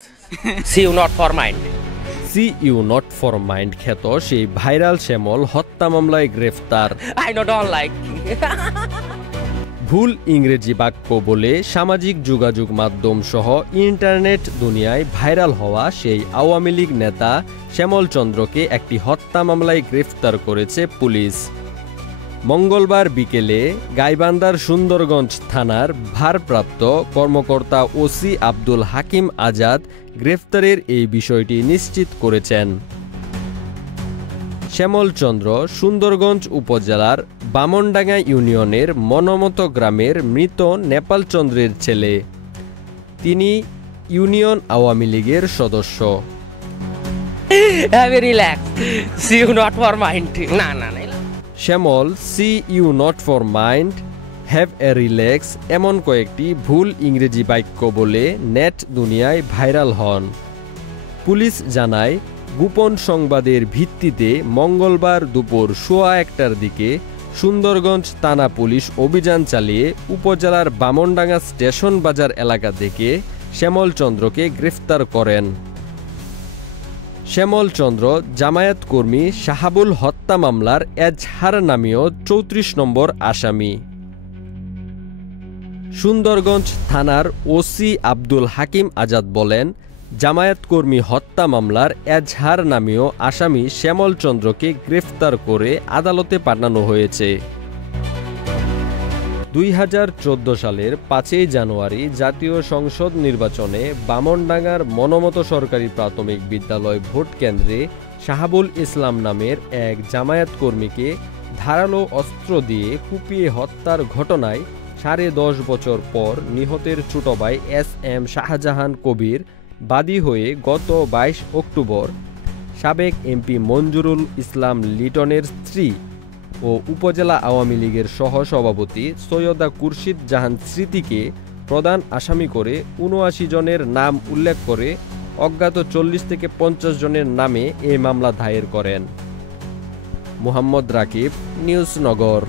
See you not for mind. See you not for mind খ্যাত সেই viral শ্যামল হত্যা মামলায় গ্রেফতার। I don't like. ভুল ইংরেজি বাক্য বলে সামাজিক যোগাযোগ মাধ্যম সহ ইন্টারনেট দুনিয়ায় ভাইরাল হওয়া সেই আওয়ামী লীগ নেতা শ্যামল চন্দ্রকে একটি হত্যা মামলায় গ্রেফতার করেছে পুলিশ। মঙ্গলবার বিকেলে গাইবান্ধার সুন্দরগঞ্জ থানার ভারপ্রাপ্ত কর্মকর্তা ওসি আব্দুল হাকিম আজাদ গ্রেফতারের এই বিষয়টি নিশ্চিত করেছেন। শ্যামল চন্দ্র সুন্দরগঞ্জ উপজেলার বামনডাঙ্গা ইউনিয়নের মনমতো গ্রামের মৃত নেপাল চন্দ্রের ছেলে। তিনি ইউনিয়ন আওয়ামী লীগের সদস্য। Have a relax. See you not for mind. না। Shyamal see you not for mind have a relax এমন কয়েকটি ভুল ইংরেজি বাক্য বলে নেট দুনিয়ায় ভাইরাল হন। পুলিশ জানায়, গোপন সংবাদের ভিত্তিতে মঙ্গলবার দুপুর 1:15টার দিকে সুন্দরগঞ্জ থানা পুলিশ অভিযান চালিয়ে উপজেলার বামনডাঙ্গা স্টেশন বাজার এলাকা থেকে শ্যামল চন্দ্রকে গ্রেফতার করেন। শ্যামল চন্দ্র জামায়াত কর্মী শাহাবুল হত্যা মামলার এজহার নামীয় 34 নম্বর আসামি। সুন্দরগঞ্জ থানার ওসি আব্দুল হাকিম আজাদ বলেন, জামায়াত কর্মী হত্যা মামলার এজহার নামীয় আসামি শ্যামল চন্দ্রকে গ্রেফতার করে আদালতে পাঠানো হয়েছে। 2014 সালের 5 জানুয়ারি জাতীয় সংসদ নির্বাচনে বামনডাঙ্গার মনমতো সরকারি প্রাথমিক বিদ্যালয় ভোট কেন্দ্রে শাহাবুল ইসলাম নামের এক জামায়াত কর্মীকে ধারালো অস্ত্র দিয়ে কুপিয়ে হত্যার ঘটনায় 10.5 বছর পর নিহতের ছোট ভাই SM শাহজাহান কবির বাদী হয়ে গত 22 অক্টোবর সাবেক এমপি মঞ্জুরুল ইসলাম লিটনের স্ত্রী ও উপজেলা আওয়ামী লীগের সহসভাপতি সৈয়দা খুরশিদ জাহান স্মৃতিকে প্রধান আসামি করে 79 জনের নাম উল্লেখ করে অজ্ঞাত 40 থেকে 50 জনের নামে এই মামলা দায়ের করেন। মোহাম্মদ রাকিব, নিউজ নগর।